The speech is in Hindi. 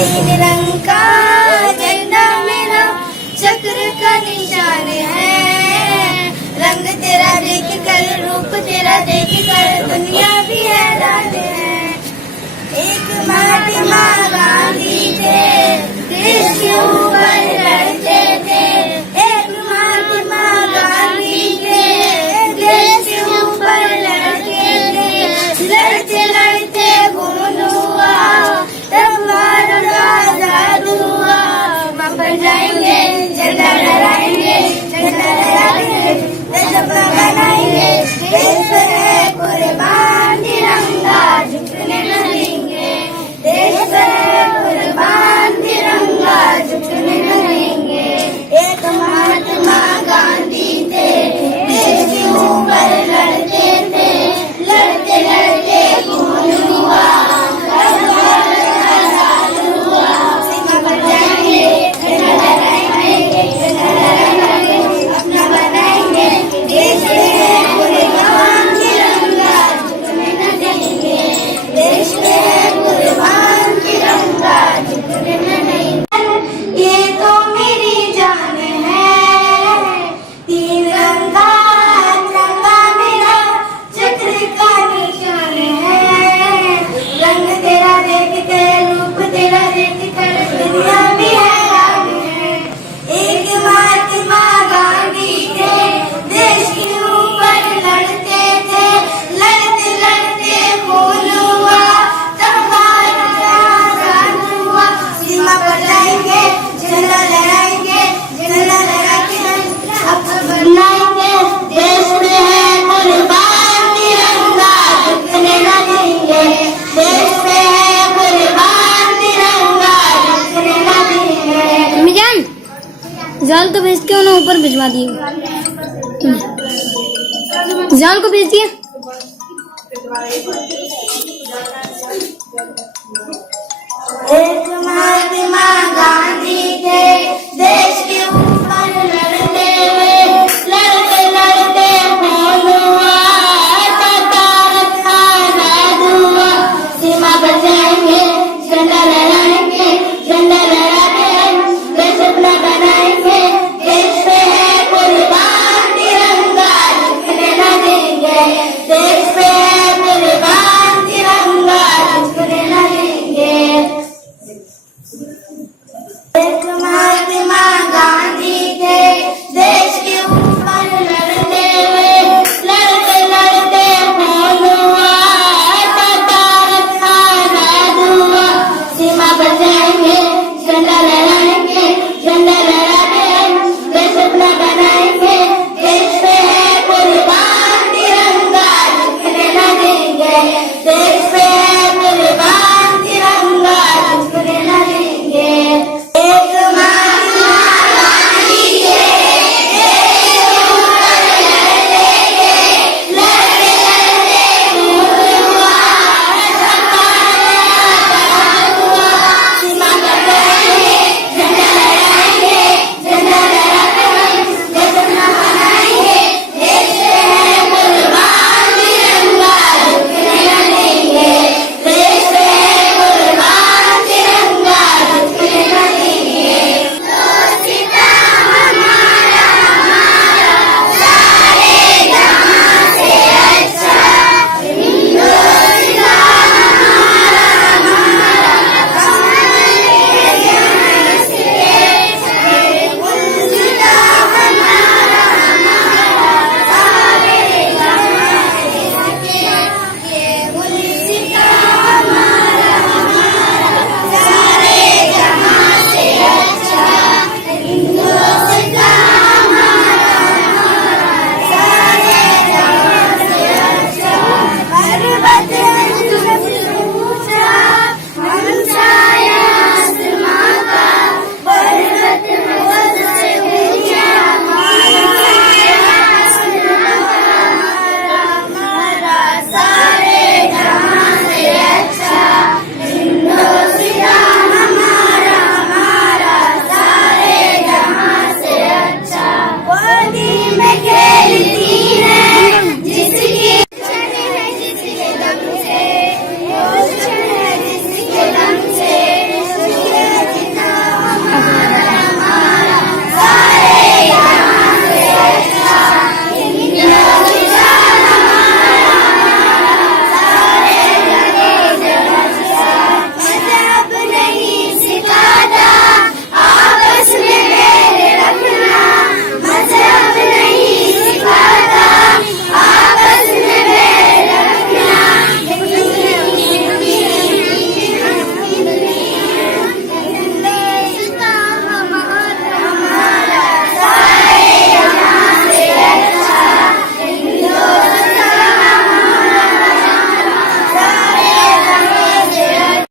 तीन रंग का झंडा मेरा चक्र का निशान है। रंग तेरा देख कर, रूप तेरा देख कर दुनिया भी हैरान है। एक महात्मा गांधी थे, देश के ऊपर लड़ते थे। एक महात्मा गांधी थे, देश के ऊपर लड़ते थे। लड़ते लड़ते खून हुआ, तब भारत आजाद हुआ। हम जाएंगे, झंडा लहराएंगे, झंडा लहराएंगे, सपना बनाएंगे। देश पर है कुर्बान तिरंगा, झुकने न देंगे। देश पर है कुर्बान तिरंगा, झुकने न देंगे। एक महात्मा गांधी थे, देश के ऊपर लड़ते थे। लड़ते लड़ते खून हुआ, तब भारत आजाद हुआ। सीमा पर जाएंगे, झंडा लहराएंगे, झंडा लहराएंगे, अपना बनाएंगे। देश पे है कुर्बान तिरंगा, झुकने न देंगे। देश पे है कुर्बान तिरंगा, झुकने न देंगे। ये तो मेरी जान है, तीन रंगा तिरंगा मेरा चक्र का निशान है। रंग तेरा देख कर, रूप तेरा देख कर दुनिया भी हैरान है। एक महात्मा गांधी थे, देश के ऊपर लड़ते थे। लड़ते लड़ते खून हुआ, तब भारत आजाद हुआ। सीमा पर जाएंगे, झंडा लहराएंगे, झंडा लहरा के अपना बनाएंगे। देश में है कुर्बान तिरंगा, झुकने न देंगे। देश में है कुर्बान तिरंगा, झुकने न देंगे। अम्मी जान, जाल तो भेज के उन्हें ऊपर भिजवा दिए। जाल को भेज दिया। एक महात्मा गांधी